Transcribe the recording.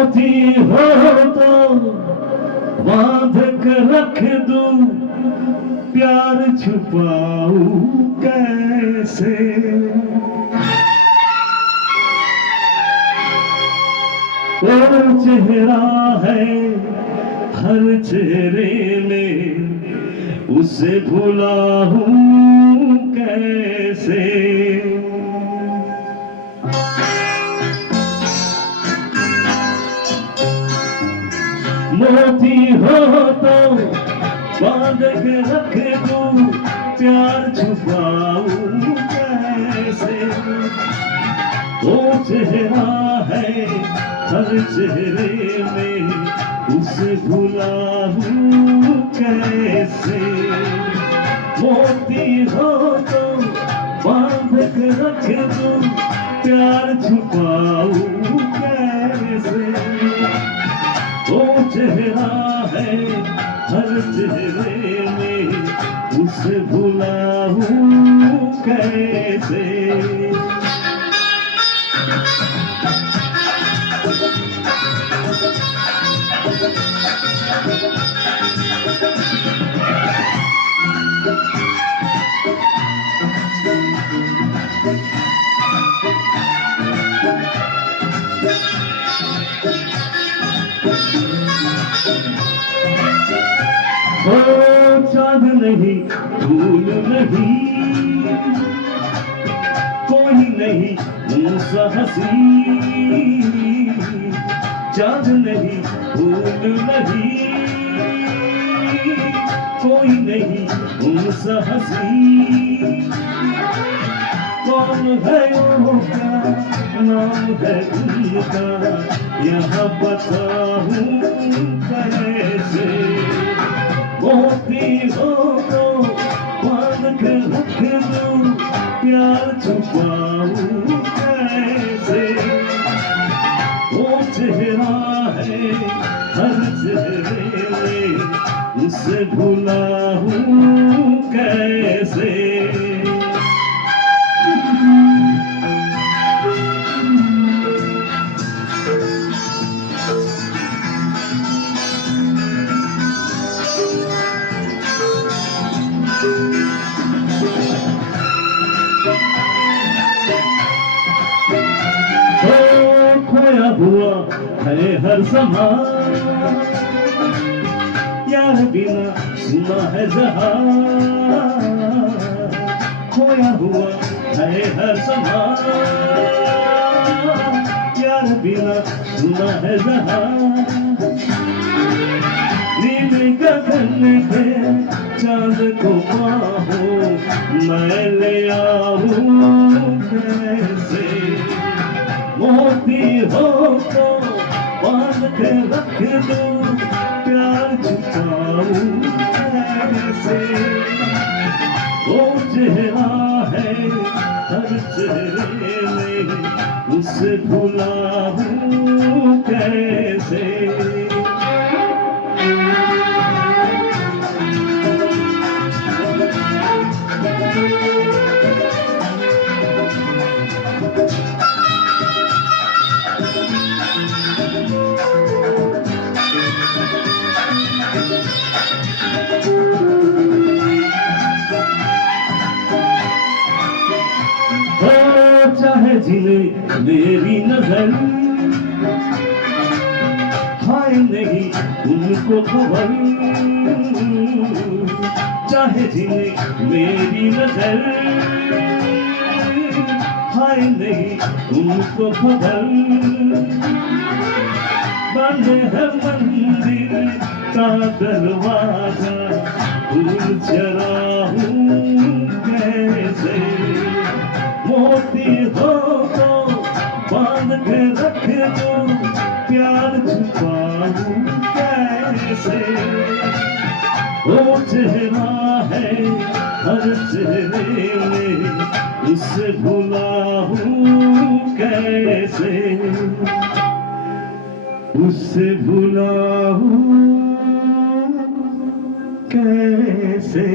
मोती हो तो बांध कर रख दूं, प्यार छुपाऊं कैसे। वो चेहरा है हर चेहरे में, उसे भुलाऊं कैसे। मोती हो तो बांध के रख दूं, प्यार छुपाऊं कैसे। वो चेहरा है हर चेहरे में, उसे भुलाऊं कैसे। मोती हो तो बांध के रख दूं, प्यार छुपाऊं कैसे। वो चेहरा है हर चेहरे में, उसे भुलाऊं कैसे। हो चाँद नहीं फूल नहीं, कोई नहीं मुझसा हंसी। चाँद नहीं फूल नहीं, कोई नहीं मुझसा हंसी। कौन है उनका, नाम है उनका, यहाँ बताऊं कैसे। मोती हो तो बांध के रख दूं, प्यार छुपाऊं कैसे। वो चेहरा है हर चेहरे में, उसे भुलाऊं कैसे। खोया हुआ है हर समा, यार बिना सुना है जहां। खोया हुआ है हर समा, यार बिना सुना है जहां। नील गगन पे चांद को पाऊं, मैं ले आऊं कैसे। मोती हो तो बांध के रख दूं, प्यार छुपाऊं कैसे। वो चेहरा है हर चेहरे में, उसे भुलाऊं कैसे। चाहे जिले मेरी नजर, हाय नहीं उनको खबर। चाहे जिले मेरी नजर, हाय नहीं उनको खबर। बंद है मंदिर का दरवाजा, फूल चराऊं कैसे। मोती हो तो बांध के रख दूं, प्यार छुपाऊं कैसे। वो चेहरा है हर चेहरे में, उसे भुलाऊं कैसे। उसे भुलाऊं कैसे।